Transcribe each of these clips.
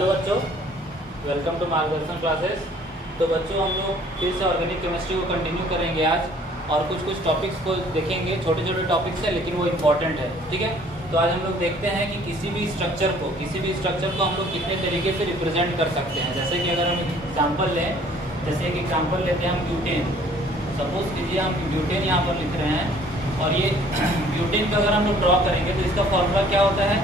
Hello बच्चों, welcome to मार्गदर्शन classes. तो बच्चों हम लोग फिर से ऑर्गेनिक केमिस्ट्री को कंटिन्यू करेंगे आज, और कुछ टॉपिक्स को देखेंगे। छोटे छोटे टॉपिक्स हैं लेकिन वो इम्पॉर्टेंट है, ठीक है। तो आज हम लोग देखते हैं कि किसी भी स्ट्रक्चर को हम लोग कितने तरीके से रिप्रेजेंट कर सकते हैं। जैसे कि अगर हम एग्जाम्पल लें, जैसे एक एग्जाम्पल लेते हैं हम ब्यूटेन। सपोज कीजिए हम ब्यूटेन यहाँ पर लिख रहे हैं, और ये ब्यूटेन का अगर हम लोग ड्रॉ करेंगे तो इसका फॉर्मूला क्या होता है,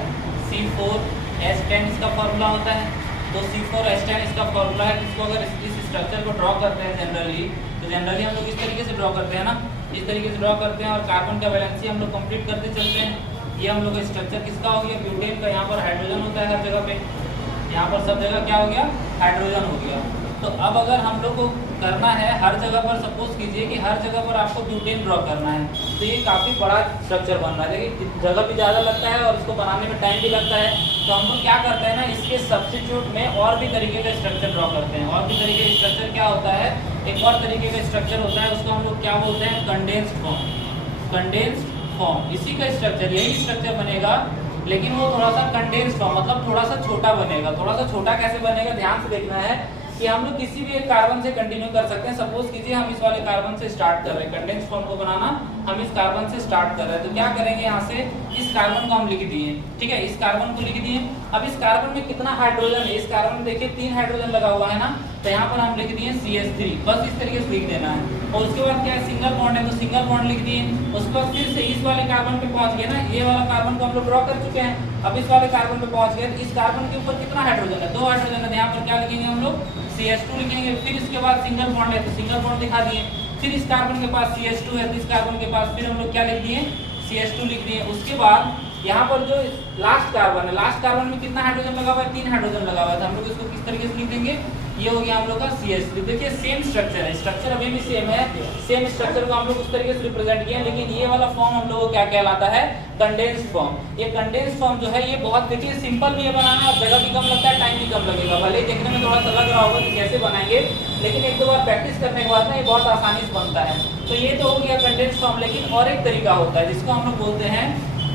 C4H10 इसका फॉर्मूला होता है। तो C4H10 इसका फॉर्मूला है। इसको अगर इस स्ट्रक्चर को ड्रॉ करते हैं जनरली हम लोग इस तरीके से ड्रॉ करते हैं ना, इस तरीके से ड्रॉ करते हैं, और कार्बन का वैलेंसी हम लोग कंप्लीट करते चलते हैं। ये हम लोग का स्ट्रक्चर किसका हो गया, ब्यूटेन का। यहाँ पर हाइड्रोजन होता है हर जगह पे, यहाँ पर सब जगह क्या हो गया, हाइड्रोजन हो गया। तो अब अगर हम लोग को करना है हर जगह पर, सपोज कीजिए कि हर जगह पर आपको ब्यूटेन ड्रॉ करना है, तो ये काफ़ी बड़ा स्ट्रक्चर बन रहा है। देखिए जगह भी ज़्यादा लगता है और इसको बनाने में टाइम भी लगता है। तो हम लोग क्या करते हैं ना, इसके सब्स्टिट्यूट में और भी तरीके का स्ट्रक्चर ड्रॉ करते हैं। और भी तरीके का स्ट्रक्चर क्या होता है, एक और तरीके का स्ट्रक्चर होता है, उसको हम लोग क्या बोलते हैं, कंडेंस्ड फॉर्म। इसी का स्ट्रक्चर, यही स्ट्रक्चर बनेगा, लेकिन वो थोड़ा सा कंडेंस्ड फॉर्म, मतलब थोड़ा सा छोटा बनेगा। थोड़ा सा छोटा कैसे बनेगा, ध्यान से देखना है कि हम लोग किसी भी एक कार्बन से कंटिन्यू कर सकते हैं। सपोज कीजिए हम इस वाले कार्बन से स्टार्ट कर रहे हैं, कंडेंस्ड फॉर्म को बनाना हम इस कार्बन से स्टार्ट कर रहे हैं। तो क्या करेंगे, यहाँ से इस कार्बन को हम लिख दिए, ठीक है, इस कार्बन को लिख दिए। अब इस कार्बन में कितना हाइड्रोजन है, इस कार्बन में देखिए 3 हाइड्रोजन लगा हुआ है ना, तो यहाँ पर हम लिख दिए CH3, बस इस तरीके से लिख देना है। और उसके बाद क्या है, सिंगल बॉन्ड है तो सिंगल बॉन्ड लिख दिए। उसके बाद फिर से इस वाले कार्बन पे पहुंच गए ना, ये वाला कार्बन को हम लोग ड्रॉ कर चुके हैं। अब इस वाले कार्बन पे पहुंच गए, तो इस कार्बन के ऊपर कितना हाइड्रोजन है, 2 हाइड्रोजन है, यहाँ पर क्या लिखेंगे हम लोग, CH2 लिखेंगे। फिर इसके बाद सिंगल बॉन्ड है तो सिंगल बॉन्ड दिखा दिए। फिर इस कार्बन के पास CH2 है तो इस कार्बन के पास फिर हम लोग क्या लिख दिए, CH2 लिख दिए। उसके बाद यहाँ पर जो लास्ट कार्बन है, लास्ट कार्बन में कितना हाइड्रोजन लगा हुआ है, 3 हाइड्रोजन लगा हुआ है। तो हम लोग इसको किस तरीके से लिख देंगे, ये हो गया हम लोग का CH3। देखिए सेम स्ट्रक्चर है, स्ट्रक्चर अभी भी सेम है, सेम स्ट्रक्चर को हम लोग उस तरीके से रिप्रेजेंट किया। लेकिन ये वाला फॉर्म हम लोग को क्या कहलाता है, कंडेंस्ड फॉर्म। ये कंडेंस्ड फॉर्म जो है ये बहुत, देखिए सिंपल भी है बनाना, और जगह भी कम लगता है, टाइम भी कम लगेगा। भले देखने में थोड़ा सा लग रहा होगा कि कैसे बनाएंगे, लेकिन एक दो बार प्रैक्टिस करने के बाद ना ये बहुत आसानी से बनता है। तो ये तो हो गया कंडेंस्ड फॉर्म। लेकिन और एक तरीका होता है जिसको हम लोग बोलते हैं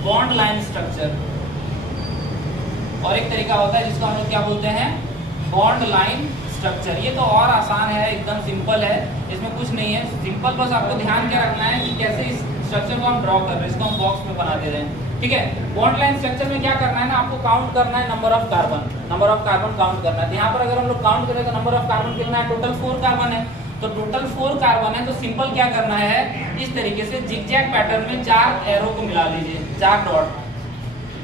बॉन्ड लाइन स्ट्रक्चर। और एक तरीका होता है जिसको हम लोग क्या बोलते हैं, बॉन्ड लाइन स्ट्रक्चर। ये तो और आसान है, एकदम सिंपल है, इसमें कुछ नहीं है। सिंपल बस आपको ध्यान क्या रखना है कि कैसे इस स्ट्रक्चर को हम ड्रॉ कर रहे हैं, इसको हम बॉक्स में बना दे रहे हैं, ठीक है। बॉन्ड लाइन स्ट्रक्चर में क्या करना है ना, आपको काउंट करना है नंबर ऑफ कार्बन काउंट करना है। यहाँ पर अगर हम लोग काउंट करें तो नंबर ऑफ कार्बन कितना है, टोटल 4 कार्बन है। तो टोटल 4 कार्बन है, तो सिंपल क्या करना है, इस तरीके से जिगजैग पैटर्न में 4 एरो को मिला लीजिए, 4 डॉट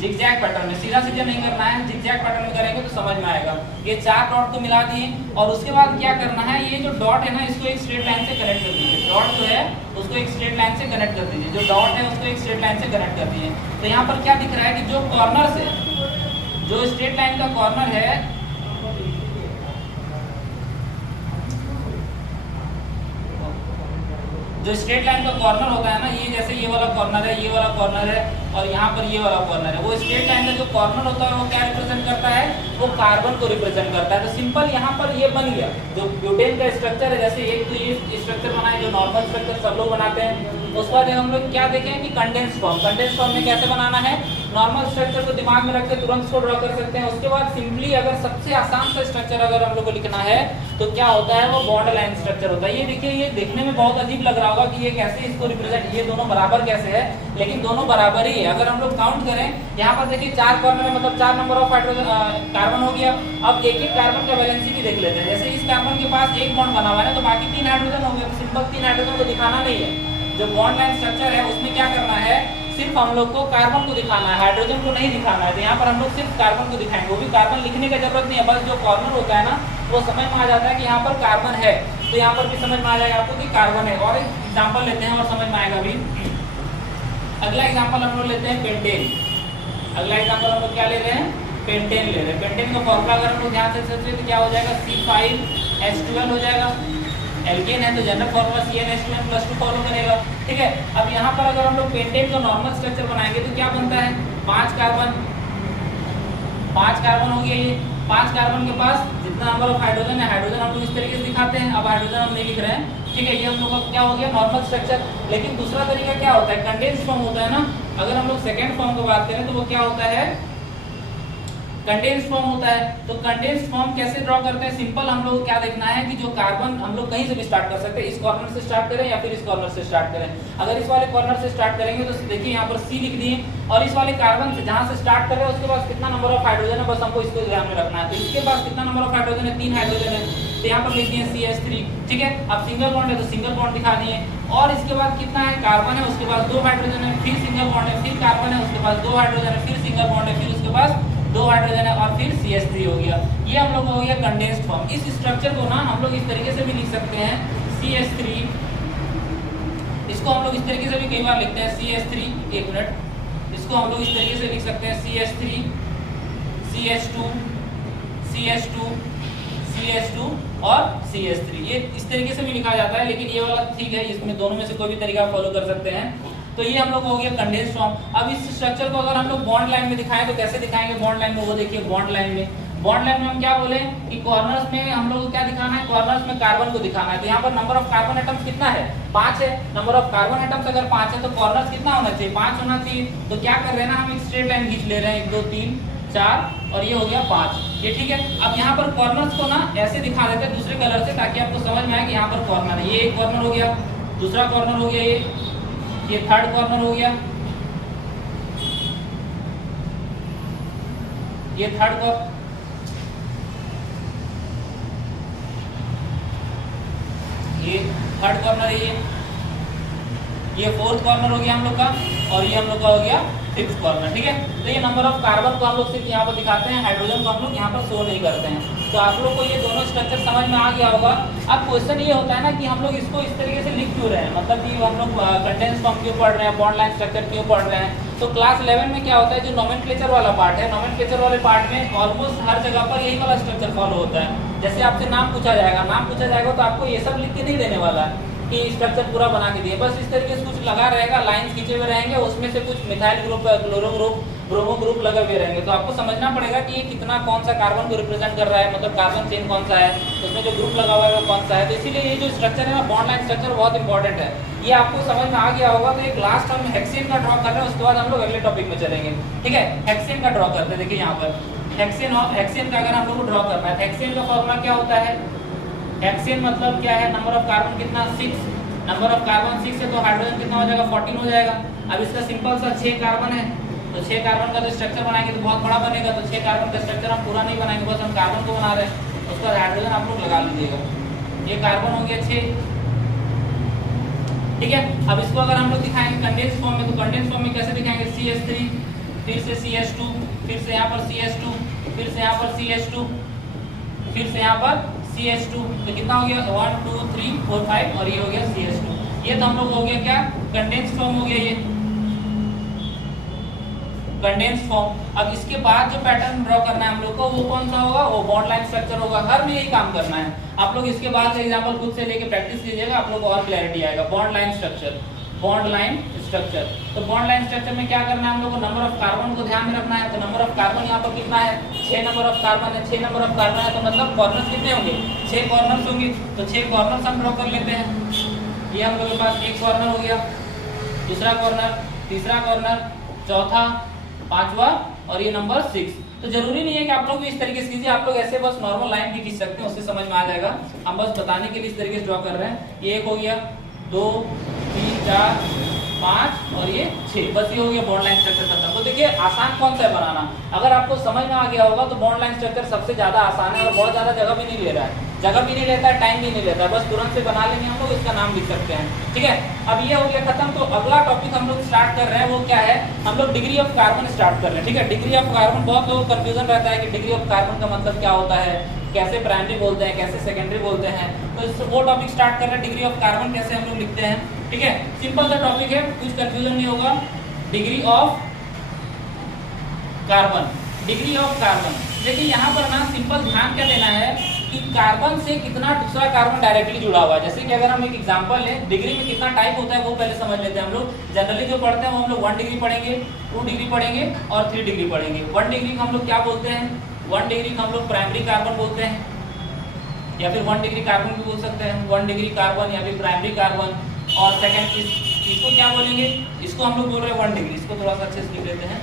जिगजैग पैटर्न में, सीधा सीधा नहीं करना है, जिगजैग पैटर्न में करेंगे तो समझ में आएगा। ये 4 डॉट को मिला दिए, और उसके बाद क्या करना है, ये जो डॉट है ना इसको एक स्ट्रेट लाइन से कनेक्ट कर दीजिए। डॉट जो है उसको एक स्ट्रेट लाइन से कनेक्ट कर दीजिए, जो डॉट है उसको एक स्ट्रेट लाइन से कनेक्ट कर दीजिए। तो यहाँ पर क्या दिख रहा है कि जो कॉर्नर से, जो स्ट्रेट लाइन का कॉर्नर है, जो स्ट्रेट लाइन का कॉर्नर होता है ना, ये जैसे ये वाला कॉर्नर है, ये वाला कॉर्नर है, और यहाँ पर ये वाला कॉर्नर है। वो स्ट्रेट लाइन का जो कॉर्नर होता है वो क्या रिप्रेजेंट करता है, वो कार्बन को रिप्रेजेंट करता है। तो सिंपल यहाँ पर ये बन गया जो ब्यूटेन का स्ट्रक्चर है। जैसे एक तो ये स्ट्रक्चर बना है जो नॉर्मल स्ट्रक्चर सब लोग बनाते हैं। उसके बाद हम लोग क्या देखें कि कंडेंस्ड फॉर्म में कैसे बनाना है, नॉर्मल स्ट्रक्चर को दिमाग में रख के तुरंत इसको ड्रॉ कर सकते हैं। उसके बाद सिंपली अगर सबसे आसान सा स्ट्रक्चर अगर हम लोग को लिखना है तो क्या होता है, वो बॉन्ड लाइन स्ट्रक्चर होता है। ये देखिए, ये देखने में बहुत अजीब लग रहा होगा कि ये कैसे इसको रिप्रेजेंट, ये दोनों बराबर कैसे है, लेकिन दोनों बराबर ही है। अगर हम लोग काउंट करें, यहाँ पर देखिए 4 कॉर्नर है, मतलब 4 नंबर ऑफ हाइड्रोजन कार्बन हो गया। अब एक एक कार्बन का वैलेंसी भी देख लेते हैं। जैसे इस कार्बन के पास 1 बॉन्ड बना हुआ है, तो बाकी 3 हाइड्रोजन हो गए। सिंपल 3 हाइड्रोजन को दिखाना नहीं है। जो बॉन्ड लाइन स्ट्रक्चर है उसमें क्या करना है, सिर्फ हम लोग को कार्बन को दिखाना है, हाइड्रोजन को नहीं दिखाना है। तो यहाँ पर हम लोग सिर्फ कार्बन को दिखाएंगे, वो भी कार्बन लिखने की जरूरत नहीं है, बस जो कॉर्नर होता है ना वो समझ में आ जाता है कि यहाँ पर कार्बन है। तो यहाँ पर भी समझ में आ जाएगा आपको कि कार्बन है। और एक एग्जाम्पल लेते हैं और समझ में आएगा भी। अगला एग्जाम्पल हम लोग लेते हैं पेंटेन। अगला एग्जाम्पल हम लोग क्या ले रहे हैं, पेंटेन ले रहे हैं। पेंटेन का फॉर्मूला अगर हम लोग ध्यान से सोचें तो क्या हो जाएगा, C5H12 हो जाएगा। एल्केन है तो जनरल फॉर्मूला CnH2n+2 फॉलो करेगा, ठीक है। अब यहाँ पर अगर हम लोग पेंटेन का नॉर्मल स्ट्रक्चर बनाएंगे तो क्या बनता है, 5 कार्बन हो गया। ये 5 कार्बन के पास जितना नंबर ऑफ हाइड्रोजन है, हाइड्रोजन हम लोग इस तरीके से दिखाते हैं। अब हाइड्रोजन हम नहीं लिख रहे हैं, ठीक है। ये हम लोग का क्या हो गया, नॉर्मल स्ट्रक्चर। लेकिन दूसरा तरीका क्या होता है, कंडेंस्ड फॉर्म होता है ना। अगर हम लोग सेकेंड फॉर्म की बात करें तो वो क्या होता है, कंडेंस्ड फॉर्म होता है। तो कंडेंस्ड फॉर्म कैसे ड्रॉ करते हैं? सिंपल हम लोग को क्या देखना है कि जो कार्बन हम लोग कहीं से भी स्टार्ट कर सकते हैं, इस कॉर्नर से स्टार्ट करें या फिर इस कॉर्नर से स्टार्ट करें। अगर इस वाले कॉर्नर से स्टार्ट करेंगे तो देखिए यहाँ पर C लिख दिए, और इस वाले कार्बन से जहां से स्टार्ट कर रहे हैं उसके पास कितना नंबर ऑफ हाइड्रोजन है, बस हमको इसको ध्यान में रखना है। तो इसके पास कितना नंबर ऑफ हाइड्रोजन है? 3 हाइड्रोजन है, तो यहाँ पर लिख दिए CH3, ठीक है। अब सिंगल बॉन्ड है तो सिंगल बॉन्ड दिखा दिए, और इसके बाद कितना है? कार्बन है, उसके पास 2 हाइड्रोजन है, फिर सिंगल बॉन्ड है, फिर कार्बन है, उसके पास 2 हाइड्रोजन है, फिर सिंगल बॉन्ड है, फिर उसके पास 2 हाइड्रोजन है, और फिर CH3 हो गया। ये हम लोग हो गया कंडेंस्ड फॉर्म। इस स्ट्रक्चर को ना हम लोग इस तरीके से भी लिख सकते हैं, CH3, इसको हम लोग इस तरीके से भी कई बार लिखते हैं CH3, एक मिनट, इसको हम लोग इस तरीके से लिख सकते हैं CH3, CH2, CH2, CH2 और CH3, ये इस तरीके से भी लिखा जाता है, लेकिन ये वाला ठीक है, इसमें दोनों में से कोई भी तरीका फॉलो कर सकते हैं। तो ये हम लोग हो गया कंडेंस्ड फॉर्म। अब इस स्ट्रक्चर को अगर हम लोग बॉन्ड लाइन में दिखाएं तो कैसे दिखाएंगे बॉन्ड लाइन में? वो देखिए बॉन्ड लाइन में हम क्या बोले कि कॉर्नर्स में हम लोग को क्या दिखाना है? कॉर्नर्स में कार्बन को दिखाना है। तो यहाँ पर नंबर ऑफ कार्बन एटम्स कितना है? 5 है। नंबर ऑफ कार्बन एटम्स अगर 5 है तो कॉर्नर्स कितना होना चाहिए? 5 होना चाहिए। तो क्या कर रहे हैं ना, हम एक स्ट्रेट लाइन खींच ले रहे हैं, 1 2 3 4, और ये हो गया 5, ये ठीक है। अब यहाँ पर कॉर्नर्स को ना ऐसे दिखा देते हैं दूसरे कलर से, ताकि आपको समझ में आए कि यहाँ पर कॉर्नर है। ये एक कॉर्नर हो गया, दूसरा कॉर्नर हो गया, ये थर्ड कॉर्नर हो गया, ये थर्ड कॉर्नर, ये थर्ड कॉर्नर है, ये फोर्थ कॉर्नर हो गया हम लोग का, और ये हम लोग का हो गया फिफ्थ कॉर्नर, ठीक है। तो ये नंबर ऑफ कार्बन को हम लोग सिर्फ यहाँ पर दिखाते हैं, हाइड्रोजन को हम लोग यहाँ पर शो नहीं करते हैं। तो आप लोग को ये दोनों स्ट्रक्चर समझ में आ गया होगा। अब क्वेश्चन ये होता है ना कि हम लोग इसको इस तरीके से लिख क्यों रहे हैं, मतलब कि हम लोग कंडेंस्ड फॉर्म क्यों पढ़ रहे हैं, बॉन्ड लाइन स्ट्रक्चर क्यों पढ़ रहे हैं। तो क्लास 11 में क्या होता है, जो नोमेनक्लेचर वाला पार्ट है, नोमेनक्लेचर वाले पार्ट में ऑलमोस्ट हर जगह पर यही वाला स्ट्रक्चर फॉलो होता है। जैसे आपसे नाम पूछा जाएगा तो आपको ये सब लिख के नहीं देने वाला है कि स्ट्रक्चर पूरा बना के दिए, बस इस तरीके से कुछ लगा रहेगा, लाइंस खींचे हुए रहेंगे, उसमें से कुछ methyl group, chloro group, bromo group लगे हुए रहेंगे। तो आपको समझना पड़ेगा कि ये कितना कौन सा कार्बन को रिप्रेजेंट कर रहा है, मतलब कार्बन चेन कौन सा है, उसमें जो ग्रुप लगा हुआ है वो कौन सा है। तो इसीलिए ये जो स्ट्रक्चर है ना, बॉन्ड लाइन स्ट्रक्चर बहुत इंपॉर्टेंट है। ये आपको समझ में आ गया होगा। तो एक लास्ट हम हेक्सेन का ड्रॉ कर रहे हैं, उसके बाद हम लोग अगले टॉपिक में चलेंगे, ठीक है। हेक्सेन का ड्रॉ करते हैं, देखिए यहाँ पर हेक्सेन का अगर हम लोग को ड्रॉ करना है, हेक्सेन का फॉर्मूला क्या होता है? हेक्सेन मतलब क्या है? नंबर ऑफ कार्बन कितना? 6। नंबर ऑफ कार्बन 6 है तो हाइड्रोजन कितना हो जाएगा? 14 हो जाएगा। अब इसका सिंपल सा 6 कार्बन है, तो 6 कार्बन का जो स्ट्रक्चर बनाएंगे तो बहुत बड़ा बनेगा। तो 6 कार्बन का स्ट्रक्चर हम पूरा नहीं बनाएंगे, बस हम कार्बन को बना रहे हैं, उसका हाइड्रोजन आप लोग लगा लीजिएगा। ये कार्बन हो गया 6, ठीक है। अब इसको अगर हम लोग दिखाएंगे कंडेंस्ड फॉर्म में, तो कंडेंस्ड फॉर्म में कैसे दिखाएंगे? CH3, फिर से CH2, फिर से यहाँ पर CH2, फिर से यहाँ पर CH2, फिर से यहाँ पर CH2, तो कितना हो गया? 1 2 3 4 5, और ये हो गया CH2। ये तो हम लोग हो गया क्या? कंडेंस्ड फॉर्म हो गया ये कंडेंस्ड फॉर्म। अब इसके बाद जो पैटर्न ड्रॉ करना है हम लोग को, वो कौन सा होगा? वो बॉन्ड लाइन स्ट्रक्चर होगा। हर में यही काम करना है आप लोग। इसके बाद से एग्जांपल खुद से लेके प्रैक्टिस कीजिएगा, आप लोग को और क्लैरिटी आएगा। Bond line structure, bond line structure. तो बॉन्ड लाइन स्ट्रक्चर में क्या करना है हम लोग को? नंबर ऑफ कार्बन को ध्यान में रखना है। तो नंबर ऑफ कार्बन यहाँ पर कितना है? 6 नंबर ऑफ कार्बन है। 6 नंबर ऑफ कार्बन है तो मतलब कॉर्नर्स कितने होंगे? 6 कॉर्नर्स होंगे। तो 6 कॉर्नर्स हम ड्रॉ कर लेते हैं। ये हम लोग के पास एक कॉर्नर हो गया, दूसरा कॉर्नर, तीसरा कॉर्नर, चौथा, पांचवा, और ये नंबर 6। तो जरूरी नहीं है कि आप लोग भी इस तरीके से कीजिए, आप लोग ऐसे बस नॉर्मल लाइन भी खींच सकते हैं, उससे समझ में आ जाएगा। हम बस बताने के लिए इस तरीके से ड्रॉ कर रहे हैं। ये एक हो गया, 2 3 4 5 और ये 6, बस ये हो गया बॉन्ड लाइन स्ट्रक्चर खत्म। तो देखिए आसान कौन सा है बनाना, अगर आपको समझ में आ गया होगा तो बॉन्ड लाइन स्ट्रक्चर सबसे ज्यादा आसान है और बहुत ज्यादा जगह भी नहीं ले रहा है, जगह भी नहीं लेता है, टाइम भी नहीं लेता है, बस तुरंत से बना लेंगे हम लोग, इसका नाम लिख सकते हैं। ठीक है, अब ये हो गया खत्म। तो अगला टॉपिक हम लोग स्टार्ट कर रहे हैं, वो क्या है, हम लोग डिग्री ऑफ कार्बन स्टार्ट कर रहे हैं। ठीक है, डिग्री ऑफ कार्बन, बहुत लोगों को कंफ्यूजन रहता है कि डिग्री ऑफ कार्बन का मतलब क्या होता है, कैसे प्राइमरी बोलते हैं, कैसे सेकेंडरी बोलते हैं। तो वो टॉपिक स्टार्ट कर रहे हैं, डिग्री ऑफ कार्बन कैसे हम लोग लिखते हैं। ठीक है, सिंपल सा टॉपिक है, कुछ कंफ्यूजन नहीं होगा। Degree of carbon, degree of carbon, देखिए यहाँ पर ना सिंपल ध्यान क्या देना है कि कार्बन से कितना दूसरा कार्बन डायरेक्टली जुड़ा हुआ है। जैसे कि अगर हम एक एग्जांपल लें, डिग्री में कितना टाइप होता है वो पहले समझ लेते हैं हम लोग। जनरली जो पढ़ते हैं वो हम लोग 1 डिग्री पढ़ेंगे, 2 डिग्री पढ़ेंगे और 3 डिग्री पढ़ेंगे। 1 डिग्री को हम लोग क्या बोलते हैं, 1 डिग्री को हम लोग प्राइमरी कार्बन बोलते हैं, या फिर 1 डिग्री कार्बन भी बोल सकते हैं, 1 डिग्री कार्बन या फिर प्राइमरी कार्बन। और सेकेंड इसको क्या बोलेंगे, इसको हम लोग बोल रहे हैं 1 डिग्री। इसको थोड़ा सा अच्छे से लिख लेते हैं।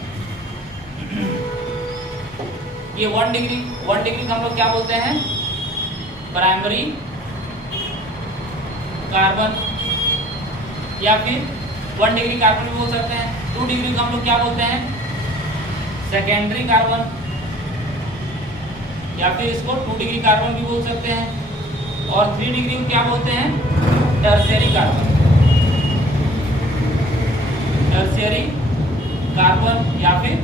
ये 1 डिग्री को हम लोग क्या बोलते हैं, प्राइमरी कार्बन, या फिर 1 डिग्री कार्बन भी बोल सकते हैं। 2 डिग्री को हम लोग क्या बोलते हैं, सेकेंडरी कार्बन, या फिर इसको 2 डिग्री कार्बन भी बोल सकते हैं। और 3 डिग्री को क्या बोलते हैं, टर्शियरी कार्बन, टर्शियरी कार्बन या फिर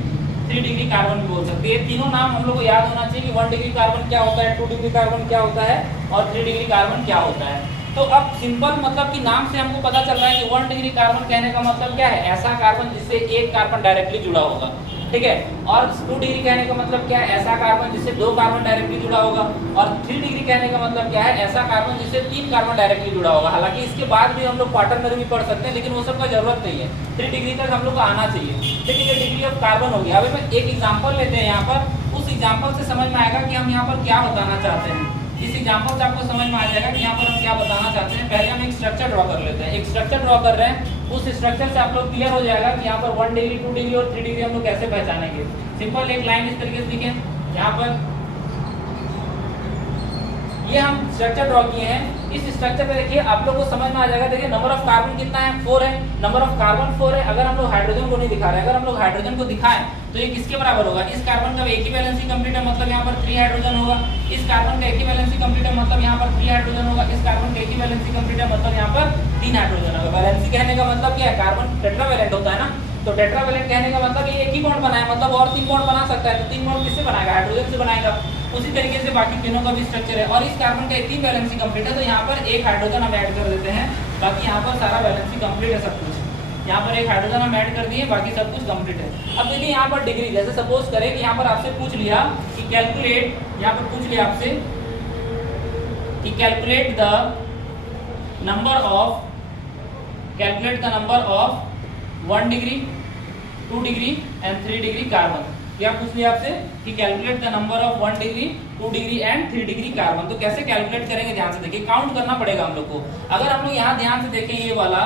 3 डिग्री कार्बन भी बोल सकते हैं। ये तीनों नाम हम लोग को याद होना चाहिए कि 1 डिग्री कार्बन क्या होता है, 2 डिग्री कार्बन क्या होता है और 3 डिग्री कार्बन क्या होता है। तो अब सिंपल मतलब कि नाम से हमको पता चल रहा है कि 1 डिग्री कार्बन कहने का मतलब क्या है, ऐसा कार्बन जिससे एक कार्बन डायरेक्टली जुड़ा होगा, ठीक है। और 2 डिग्री कहने का मतलब क्या है, ऐसा कार्बन जिससे 2 कार्बन डायरेक्टली जुड़ा होगा। और 3 डिग्री कहने का मतलब क्या है, ऐसा कार्बन जिससे 3 कार्बन डायरेक्टली जुड़ा होगा। हालांकि इसके बाद भी हम लोग क्वाटरनरी भी पढ़ सकते हैं, लेकिन वो सब का जरूरत नहीं है, 3 डिग्री तक हम लोग को आना चाहिए, ठीक है। ये डिग्री ऑफ कार्बन हो गया। अभी मैं एक एग्जाम्पल लेते हैं यहाँ पर, उस एग्जाम्पल से समझ में आएगा कि हम यहाँ पर क्या बताना चाहते हैं। इस एग्जाम्पल से आपको समझ में आ जाएगा कि यहाँ पर हम क्या बताना चाहते हैं। पहले हम एक स्ट्रक्चर ड्रॉ कर लेते हैं, एक स्ट्रक्चर ड्रॉ कर रहे हैं, उस स्ट्रक्चर से आप लोग क्लियर हो जाएगा कि यहाँ पर 1 डिग्री 2 डिग्री और 3 डिग्री हम लोग कैसे पहचानेंगे। सिंपल एक लाइन इस तरीके से लिखें, यहाँ पर ये हम स्ट्रक्चर ड्रॉ किए हैं। इस स्ट्रक्चर पे देखिए आप लोग को समझ में आ जाएगा। देखिए नंबर ऑफ कार्बन कितना है, 4 है, नंबर ऑफ कार्बन 4 है। अगर हम लोग हाइड्रोजन को नहीं दिखा रहे हैं, अगर हम लोग हाइड्रोजन को दिखाएं तो ये किसके बराबर होगा, इस कार्बन का एक ही वैलेंसी कंप्लीट है, मतलब यहाँ पर 3 हाइड्रोजन होगा। इस कार्बन का एक ही वैलेंसी कंप्लीट है, मतलब यहाँ पर 3 हाइड्रोजन होगा। इस कार्बन का एक ही वैलेंसी कंप्लीट है, मतलब यहाँ पर 3 हाइड्रोजन होगा। वैलेंसी कहने का मतलब क्या है, कार्बन टेट्रावैलेंट होता है ना, तो टेट्रावैलेंट कहने का मतलब ये एक ही बॉन्ड बनाए, मतलब और 3 बॉन्ड बना सकता है। तो 3 बॉन्ड किससे बनाएगा, हाइड्रोजन से बनाएगा। उसी तरीके से बाकी तीनों का भी स्ट्रक्चर है। और इस कार्बन का एक ही वैलेंसी कंप्लीट है, तो यहाँ पर एक हाइड्रोजन हम ऐड कर देते हैं, बाकी यहाँ पर सारा वैलेंसी कंप्लीट है सब कुछ। यहाँ पर एक हाइड्रोजन हम ऐड कर दिए, बाकी सब कुछ कंप्लीट है। अब देखिए यहाँ पर डिग्री, जैसे सपोज करें कि यहाँ पर आपसे पूछ लिया कि कैलकुलेट, यहाँ पर पूछ लिया आपसे कि calculate the number of 1 degree 2 degree and 3 degree carbon. क्या पूछ लिया आपसे कि calculate the number of 1 degree 2 degree and 3 degree carbon. तो कैसे कैलकुलेट करेंगे, ध्यान से देखिए, काउंट करना पड़ेगा हम लोग को। अगर हम लोग यहाँ ध्यान से देखें, ये वाला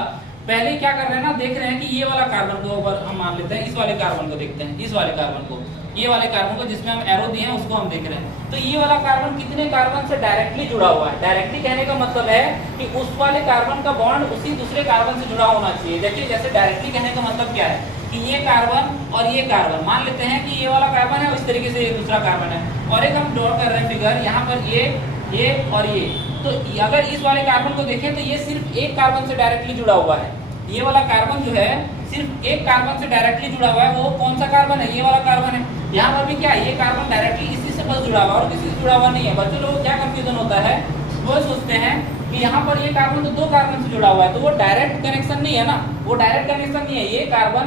पहले क्या कर रहे हैं ना, देख रहे हैं कि ये वाला कार्बन को ऊपर हम मान लेते हैं, इस वाले कार्बन को देखते हैं, इस वाले कार्बन को, ये वाले कार्बन को जिसमें हम एरो दिए हैं उसको हम देख रहे हैं। तो ये वाला कार्बन कितने कार्बन से डायरेक्टली जुड़ा हुआ है। डायरेक्टली कहने का मतलब है कि उस वाले कार्बन का बॉन्ड उसी दूसरे कार्बन से जुड़ा होना चाहिए। देखिए जैसे डायरेक्टली कहने का मतलब क्या है कि ये कार्बन और ये कार्बन, मान लेते हैं कि ये वाला कार्बन है, इस तरीके से ये दूसरा कार्बन है, और एक हम ड्रॉ कर रहे हैं फिगर, यहाँ पर ये और ये। तो अगर इस वाले कार्बन को देखें तो ये सिर्फ एक कार्बन से डायरेक्टली जुड़ा हुआ है। ये वाला कार्बन जो है सिर्फ एक कार्बन से डायरेक्टली जुड़ा हुआ है। वो कौन सा कार्बन है, ये वाला कार्बन है। यहाँ पर भी क्या है, ये कार्बन डायरेक्टली इसी से बस जुड़ा हुआ है और किसी से जुड़ा हुआ नहीं है। बच्चों लोगों को क्या कंफ्यूजन होता है, वो सोचते हैं कि यहाँ पर ये कार्बन तो 2 कार्बन से जुड़ा हुआ है, तो वो डायरेक्ट कनेक्शन नहीं है ना, वो डायरेक्ट कनेक्शन नहीं है। ये कार्बन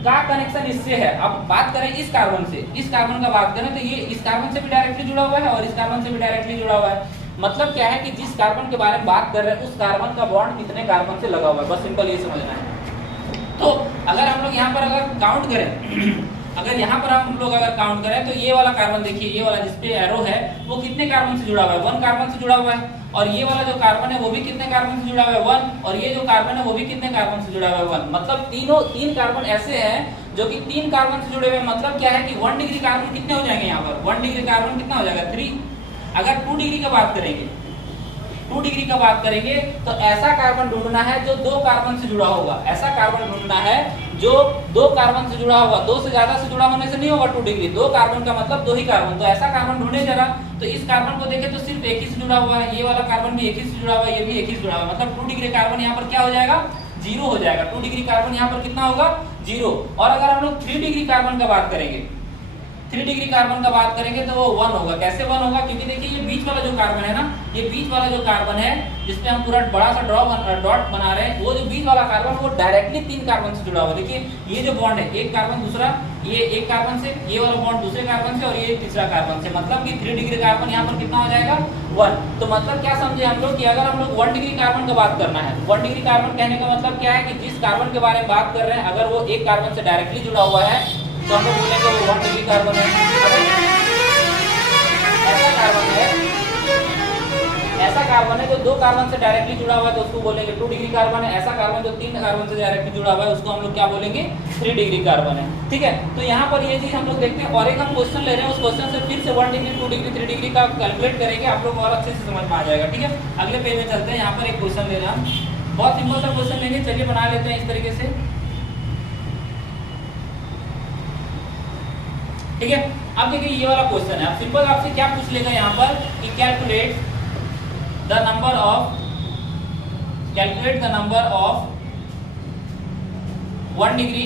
का कनेक्शन इससे है। अब बात करें इस कार्बन से, इस कार्बन का बात करें तो ये इस कार्बन से भी डायरेक्टली जुड़ा हुआ है और इस कार्बन से भी डायरेक्टली जुड़ा हुआ है। मतलब क्या है कि जिस कार्बन के बारे में बात कर रहे हैं उस कार्बन का बॉन्ड कितने कार्बन से लगा हुआ है, बस सिंपल ये समझना है। तो अगर हम लोग यहाँ पर अगर काउंट करें अगर यहाँ पर हम लोग अगर काउंट करें तो ये वाला कार्बन देखिए, ये वाला जिसपे एरो है वो कितने कार्बन से जुड़ा हुआ है, 1 कार्बन से जुड़ा हुआ है। और ये वाला जो कार्बन है वो भी कितने कार्बन से जुड़ा हुआ है, 1। और ये जो कार्बन है वो भी कितने कार्बन से जुड़ा हुआ है, 1। मतलब तीन कार्बन ऐसे हैं जो कि 3 कार्बन से जुड़े हुए हैं। मतलब क्या है कि 1 डिग्री कार्बन कितने हो जाएंगे, यहाँ पर 1 डिग्री कार्बन कितना हो जाएगा, 3। अगर 2 डिग्री का बात करेंगे, 2 डिग्री का बात करेंगे तो ऐसा कार्बन ढूंढना है जो 2 कार्बन से जुड़ा होगा। ऐसा कार्बन ढूंढना है जो 2 कार्बन से जुड़ा होगा। 2 से ज्यादा से जुड़ा होने से नहीं होगा 2 डिग्री। 2 कार्बन का मतलब 2 ही कार्बन। तो ऐसा कार्बन ढूंढे जरा। तो इस कार्बन को देखें तो सिर्फ एक ही से जुड़ा हुआ है, ये वाला कार्बन भी एक ही से जुड़ा हुआ है, ये भी एक ही से जुड़ा हुआ है। मतलब 2 डिग्री कार्बन यहाँ पर क्या हो जाएगा, 0 हो जाएगा। 2 डिग्री कार्बन यहाँ पर कितना होगा, 0। और अगर हम लोग 3 डिग्री कार्बन का बात करेंगे, 3 डिग्री कार्बन का बात करेंगे तो वो 1 होगा। कैसे 1 होगा, क्योंकि देखिए ये बीच वाला जो कार्बन है ना, ये बीच वाला जो कार्बन है जिसपे हम पूरा बड़ा सा डॉट बना रहे हैं, वो जो बीच वाला कार्बन वो डायरेक्टली 3 कार्बन से जुड़ा हुआ है। देखिए ये जो बॉन्ड है, एक कार्बन दूसरा, ये एक कार्बन से, ये वाला बॉन्ड दूसरे कार्बन से और ये तीसरा कार्बन से। मतलब कि 3 डिग्री कार्बन यहाँ पर कितना हो जाएगा, 1। तो मतलब क्या समझे हम लोग कि अगर हम लोग 1 डिग्री कार्बन का बात करना है, 1 डिग्री कार्बन कहने का मतलब क्या है कि जिस कार्बन के बारे में बात कर रहे हैं अगर वो एक कार्बन से डायरेक्टली जुड़ा हुआ है तो हम लोग बोलेंगे वो 1 डिग्री कार्बन है। ऐसा कार्बन है जो 2 कार्बन से डायरेक्टली जुड़ा हुआ है तो उसको बोलेंगे 2 डिग्री कार्बन है। ऐसा कार्बन जो 3 कार्बन से डायरेक्टली जुड़ा हुआ है उसको हम लोग क्या बोलेंगे 3 डिग्री कार्बन है। ठीक है, तो यहाँ पर ये चीज हम लोग देखते हैं और एक हम क्वेश्चन ले रहे हैं, उस क्वेश्चन से फिर से 1 डिग्री 2 डिग्री 3 डिग्री का कैलकुलेट करेंगे, आप लोग और अच्छे से समझ में आ जाएगा। ठीक है, अगले पेज में चलते हैं। यहाँ पर एक क्वेश्चन ले रहे हैं हम, बहुत सिंपल सा क्वेश्चन लेंगे, चलिए बना लेते हैं इस तरीके से। ठीक है, अब देखिए ये वाला क्वेश्चन है, अब सिंपल आपसे क्या पूछ लेगा यहाँ पर कि calculate the number of 1 degree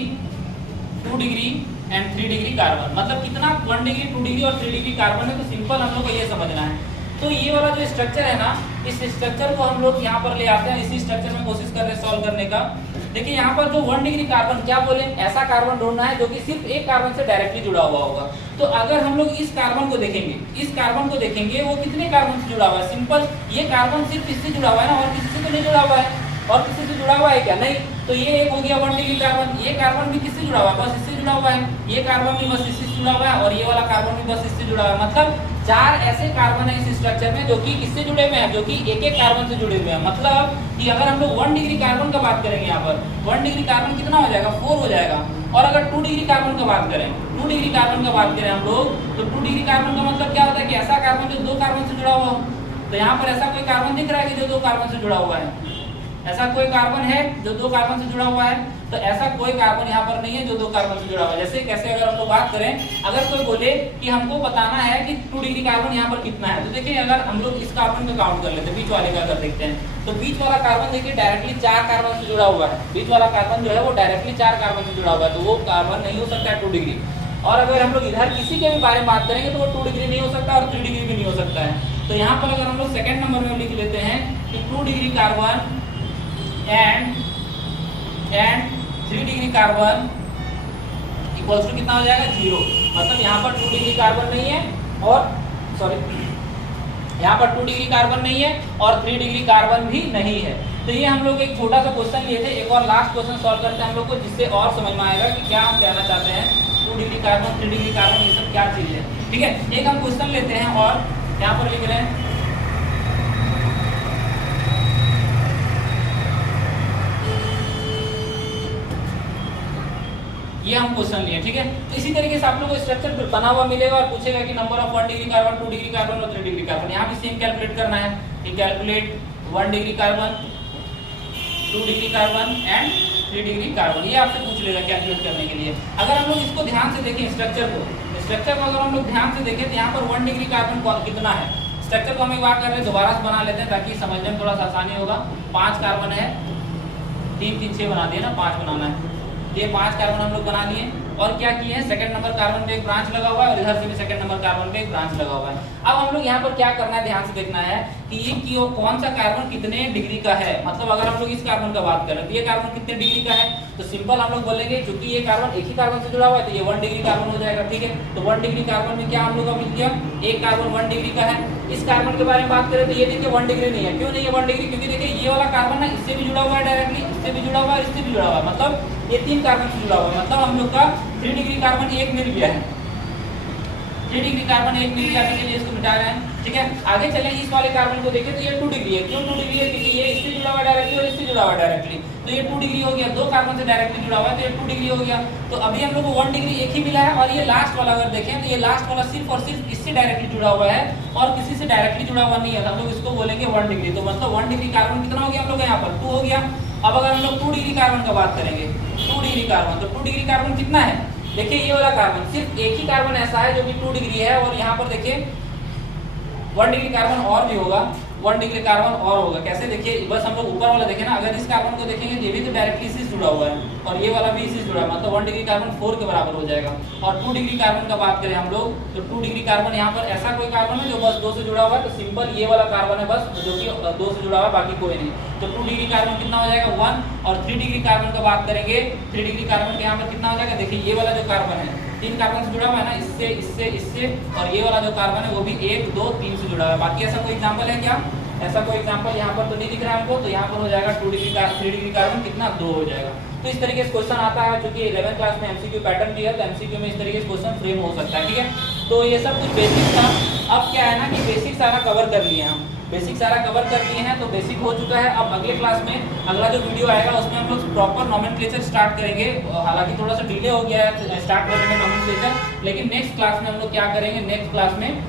2 degree and 3 degree carbon, मतलब कितना 1 डिग्री 2 डिग्री और 3 डिग्री कार्बन है। तो सिंपल हम लोग को ये समझना है। तो ये वाला जो स्ट्रक्चर है ना, इस स्ट्रक्चर को हम लोग यहाँ पर ले आते हैं, इसी स्ट्रक्चर में कोशिश कर रहे हैं सॉल्व करने का। देखिए यहाँ पर जो 1 डिग्री कार्बन, क्या बोले, ऐसा कार्बन ढूंढना है जो कि सिर्फ एक कार्बन से डायरेक्टली जुड़ा हुआ होगा। तो अगर हम लोग इस कार्बन को देखेंगे, वो कितने कार्बन से जुड़ा हुआ है। सिंपल, ये कार्बन सिर्फ इससे जुड़ा हुआ है ना, और किसी से तो नहीं जुड़ा हुआ है, और किसी से जुड़ा हुआ है क्या, नहीं। तो ये एक हो गया 1 डिग्री कार्बन, ये कार्बन भी किससे जुड़ा हुआ है, बस इससे जुड़ा हुआ है, ये कार्बन भी बस इससे जुड़ा हुआ है, और ये वाला कार्बन भी बस इससे जुड़ा हुआ है। मतलब 4 ऐसे कार्बन है इस स्ट्रक्चर में जो कि किससे जुड़े हुए हैं, जो कि एक एक कार्बन से जुड़े हुए हैं। मतलब कि अगर हम लोग 1 डिग्री कार्बन का बात करेंगे, यहाँ पर 1 डिग्री कार्बन कितना हो जाएगा, 4 हो जाएगा। और अगर 2 डिग्री कार्बन का बात करें, 2 डिग्री कार्बन का बात करें हम लोग, तो 2 डिग्री कार्बन का मतलब क्या होता है कि ऐसा कार्बन जो 2 कार्बन से जुड़ा हुआ हो। तो यहाँ पर ऐसा कोई कार्बन दिख रहा है कि जो 2 कार्बन से जुड़ा हुआ है, ऐसा कोई कार्बन है जो 2 कार्बन से जुड़ा हुआ है। तो ऐसा कोई कार्बन यहाँ पर नहीं है जो 2 कार्बन से जुड़ा हुआ है। जैसे कैसे, अगर हम लोग बात करें, अगर कोई बोले कि हमको बताना है कि 2 डिग्री कार्बन यहाँ पर कितना है, तो देखिए अगर हम लोग इस कार्बन का काउंट कर लेते हैं, बीच वाले का कर देखते हैं, तो बीच वाला कार्बन देखिए डायरेक्टली 4 कार्बन से जुड़ा हुआ है। बीच वाला कार्बन जो है वो डायरेक्टली 4 कार्बन से जुड़ा हुआ है, तो वो कार्बन नहीं हो सकता है 2 डिग्री। और अगर हम लोग इधर किसी के भी बारे में बात करेंगे तो वो 2 डिग्री नहीं हो सकता और 3 डिग्री भी नहीं हो सकता है। तो यहाँ पर अगर हम लोग सेकंड नंबर में लिख लेते हैं कि 2 degree carbon and 3 degree carbon equals to कितना हो जाएगा, 0। मतलब यहाँ पर 2 डिग्री कार्बन नहीं है, और सॉरी यहाँ पर 2 डिग्री कार्बन नहीं है और 3 डिग्री कार्बन भी नहीं है। तो ये हम लोग एक छोटा सा क्वेश्चन लिए थे। एक और लास्ट क्वेश्चन सॉल्व करते हैं हम लोग को, जिससे और समझ में आएगा कि क्या हम कहना चाहते हैं। 2 डिग्री कार्बन 3 डिग्री कार्बन ये सब क्या चीज है। ठीक है, एक हम क्वेश्चन लेते हैं और यहाँ पर लिख रहे हैं, ये हम क्वेश्चन लिए। ठीक है, तो इसी तरीके से आप लोगों को स्ट्रक्चर बना हुआ मिलेगा और पूछेगा कि number of 1 degree carbon, 2 degree carbon और 3 डिग्री कार्बन। यहाँ भी सेम कैलकुलेट करना है कि calculate 1 degree carbon, 2 degree carbon and 3 degree carbon. ये आपसे पूछ लेगा कैलकुलेट करने के लिए। अगर हम लोग इसको ध्यान से देखें, स्ट्रक्चर को अगर हम लोग ध्यान से देखें तो यहाँ पर 1 डिग्री कार्बन कितना है। स्ट्रक्चर को हम एक बार कर रहे हैं, दोबारा से बना लेते हैं ताकि समझने में थोड़ा सा आसानी होगा। 5 कार्बन है, 3 3 6 बना दिए ना, 5 बनाना है। ये 5 कार्बन हम लोग बना लिए और क्या किए हैं, सेकंड नंबर कार्बन पे एक ब्रांच लगा हुआ है और इधर से भी सेकंड नंबर कार्बन पे एक ब्रांच लगा हुआ है। अब हम लोग यहाँ पर क्या करना है, ध्यान से देखना है कि ये कौन सा कार्बन कितने डिग्री का है। मतलब अगर हम लोग इस कार्बन का बात करें तो ये कार्बन कितने डिग्री का है, तो सिंपल हम लोग बोलेंगे क्योंकि ये कार्बन एक ही कार्बन से जुड़ा हुआ है तो ये 1 डिग्री कार्बन हो जाएगा। ठीक है, तो 1 डिग्री कार्बन में क्या हम लोग मिल गया, एक कार्बन 1 डिग्री का है। इस कार्बन के बारे में बात करें तो ये देखिए 1 डिग्री नहीं है। क्यों नहीं है 1 डिग्री, क्योंकि देखिए ये वाला कार्बन ना इससे भी जुड़ा हुआ है डायरेक्टली, इससे भी जुड़ा हुआ है, इससे भी जुड़ा हुआ है। मतलब ये 3 कार्बन से जुड़ा हुआ है। मतलब हम लोग का 3 डिग्री कार्बन 1 मिल गया है, 3 डिग्री कार्बन 1 मिल गया। चलिए इसको मिटा रहे हैं। ठीक है, आगे चले, इस वाले कार्बन को देखें तो ये 2 डिग्री है। क्यों 2 डिग्री है, क्योंकि ये इससे जुड़ा हुआ है डायरेक्टली और इससे जुड़ा हुआ है डायरेक्टली, तो ये 2 डिग्री हो गया। 2 कार्बन से डायरेक्टली जुड़ा हुआ है तो ये 2 डिग्री हो गया। तो अभी हम लोग को 1 डिग्री एक ही मिला है। और ये लास्ट वाला अगर देखें तो ये लास्ट वाला सिर्फ और सिर्फ इससे डायरेक्टली जुड़ा हुआ है और किसी से डायरेक्टली जुड़ा हुआ नहीं है। हम लोग इसको बोलेंगे 1 डिग्री। तो मतलब 1 डिग्री कार्बन कितना हो गया हम लोग यहाँ पर, 2 हो गया। अब अगर हम लोग 2 डिग्री कार्बन का बात करेंगे, 2 डिग्री कार्बन, तो 2 डिग्री कार्बन कितना है, देखिए ये वाला कार्बन सिर्फ एक ही कार्बन ऐसा है जो कि 2 डिग्री है। और यहाँ पर देखिए 1 डिग्री कार्बन और भी होगा, 1 डिग्री कार्बन और होगा। कैसे, देखिए बस हम लोग ऊपर वाला देखें ना, अगर इस कार्बन को देखेंगे तो ये भी तो डायरेक्टली इसी से जुड़ा हुआ है और ये वाला भी इसी से जुड़ा है। मतलब 1 डिग्री कार्बन 4 के बराबर हो जाएगा। और 2 डिग्री कार्बन का बात करें हम लोग तो 2 डिग्री कार्बन यहाँ पर ऐसा कोई कार्बन है जो बस 2 से जुड़ा हुआ है, तो सिंपल ये वाला कार्बन है बस जो कि 2 से जुड़ा हुआ है, बाकी कोई नहीं। तो 2 डिग्री कार्बन कितना हो जाएगा 1। और 3 डिग्री कार्बन का बात करेंगे, 3 डिग्री कार्बन के यहाँ पर कितना हो जाएगा, देखिए ये वाला जो कार्बन है 3 कार्बन से जुड़ा हुआ है ना, इससे इससे इससे, और ये वाला जो कार्बन है वो भी 1 2 3 से जुड़ा हुआ है। बाकी ऐसा कोई एग्जांपल है क्या, ऐसा कोई एग्जांपल यहाँ पर तो नहीं दिख रहा है हमको। तो यहाँ पर हो जाएगा 2 डिग्री 3 डिग्री कार्बन कितना 2 हो जाएगा। तो इस तरीके से क्वेश्चन आता है, क्योंकि 11th क्लास में एमसीक्यू पैटर्न भी है तो एमसीक्यू में इस तरीके से क्वेश्चन फ्रेम हो सकता है। ठीक है, तो ये सब कुछ बेसिक्स था। अब क्या है ना कि बेसिक सारा कवर कर लिए हम। बेसिक सारा कवर कर लिए हैं, तो बेसिक हो चुका है। अब अगले क्लास में अगला जो वीडियो आएगा उसमें हम लोग प्रॉपर नॉमेनक्लेचर स्टार्ट करेंगे। हालांकि थोड़ा सा डिले हो गया है स्टार्ट करने में नॉमेनक्लेचर, लेकिन नेक्स्ट क्लास में हम लोग क्या करेंगे, नेक्स्ट क्लास में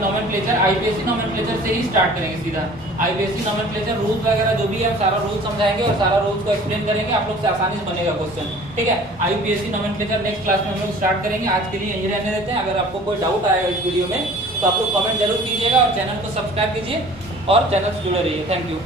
नॉमेनक्लेचर आईपीएससी नॉमेनक्लेचर से ही स्टार्ट करेंगे सीधा। आईपीएससी नॉमेनक्लेचर रूल्स वगैरह जो भी है सारा रूल समझाएंगे और सारा रूल्स को एक्सप्लेन करेंगे, आप लोग से आसानी से बनेगा क्वेश्चन। ठीक है, आईपीएससी नॉमेनक्लेचर नेक्स्ट क्लास में हम लोग स्टार्ट करेंगे। आज के लिए यही रहने देते हैं। अगर आपको कोई डाउट आएगा इस वीडियो में तो आप लोग कमेंट जरूर कीजिएगा और चैनल को सब्सक्राइब कीजिए और चैनल से जुड़े रहिए। Thank you.